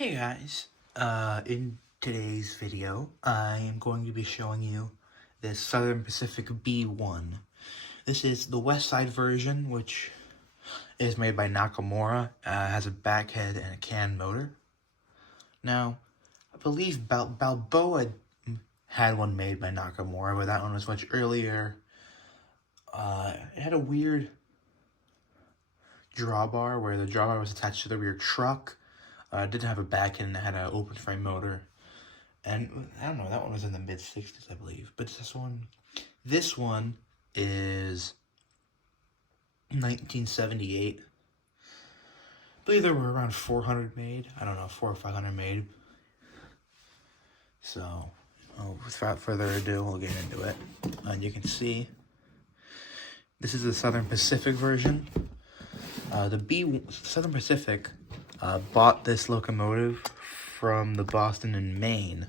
Hey guys, in today's video, I am going to be showing you this Southern Pacific b-1. This is the West Side version, which is made by Nakamura, has a back head and a can motor. Now, I believe Balboa had one made by Nakamura, but that one was much earlier. It had a weird drawbar, where the drawbar was attached to the rear truck. It didn't have a back end, it had an open frame motor. And I don't know, that one was in the mid-60s, I believe. But this one is 1978. I believe there were around 400 made. I don't know, 400 or 500 made. So, without further ado, we'll get into it. And you can see, this is the Southern Pacific version. Southern Pacific bought this locomotive from the Boston and Maine,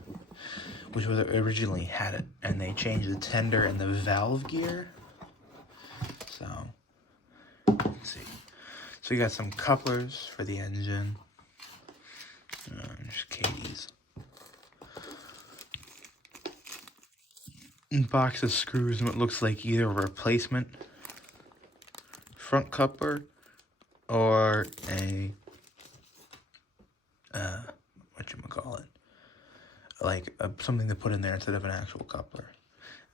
which was originally had it, and they changed the tender and the valve gear. So, let's see. So you got some couplers for the engine. There's Katie's. A box of screws and what looks like either a replacement front coupler or a whatchamacallit, like something to put in there instead of an actual coupler.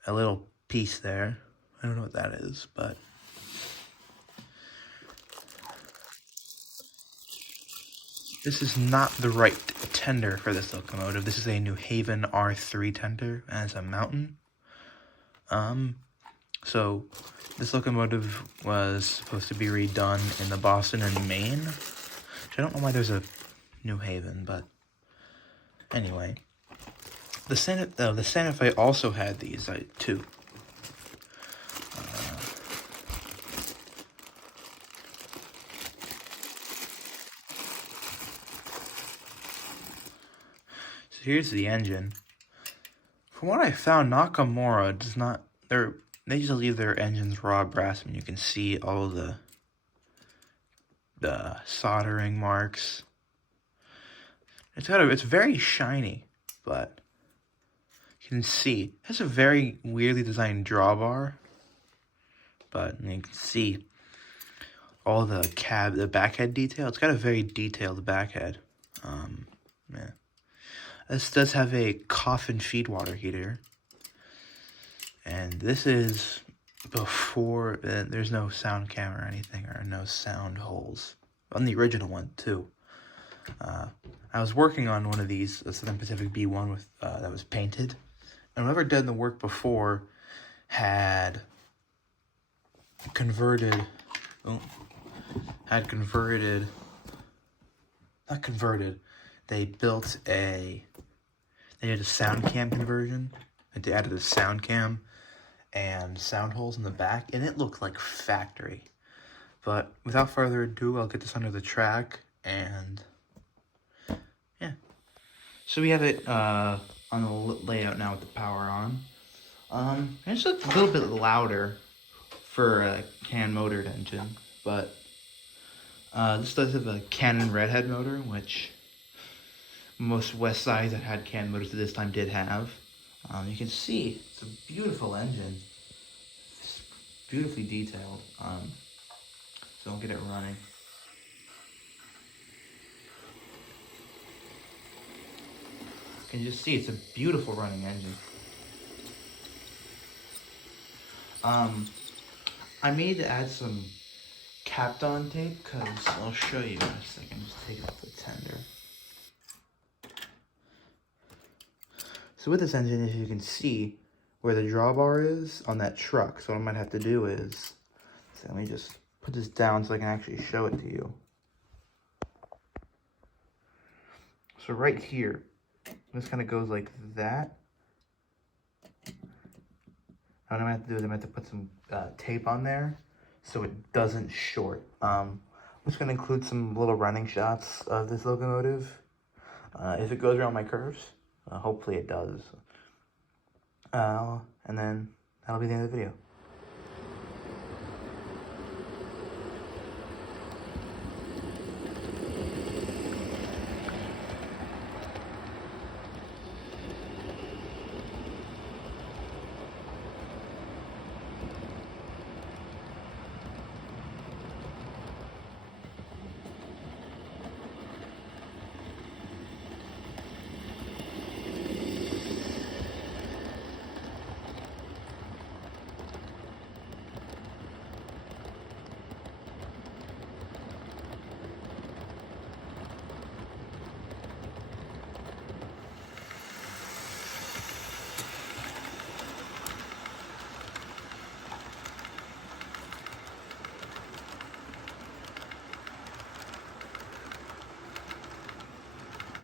A little piece there. I don't know what that is, but this is not the right tender for this locomotive. This is a New Haven R3 tender, and it's a Mountain. So this locomotive was supposed to be redone in the Boston and Maine, which I don't know why there's a New Haven, but anyway. The Santa Fe also had these, too. So here's the engine. From what I found, Nakamura does not, they just leave their engines raw brass, and you can see all the soldering marks. It's very shiny, but you can see it has a very weirdly designed drawbar. But you can see all the backhead detail. It's got a very detailed backhead. Yeah. This does have a coffin feed water heater. And this is before, there's no sound cam or anything, or no sound holes. On the original one, too. I was working on one of these, a Southern Pacific b-1 with that was painted. And whoever did the work before had converted, they did a sound cam conversion. They added a sound cam and sound holes in the back, and it looked like factory. But without further ado, I'll get this under the track, and yeah. So we have it on the layout now with the power on. It's a little bit louder for a can motored engine, but this does have a Cannon redhead motor, which most West Sides that had can motors at this time did have. You can see it's a beautiful engine. It's beautifully detailed. So I'll get it running. You can just see it's a beautiful running engine. I need to add some Kapton tape, because I'll show you in a second. Just take it off the tender. So with this engine, as you can see where the drawbar is on that truck. So what I might have to do is, let me just put this down so I can actually show it to you. So right here, this kind of goes like that. And what I'm going to have to do is I'm going to have to put some tape on there so it doesn't short. I'm just going to include some little running shots of this locomotive. If it goes around my curves, hopefully it does. And then that'll be the end of the video.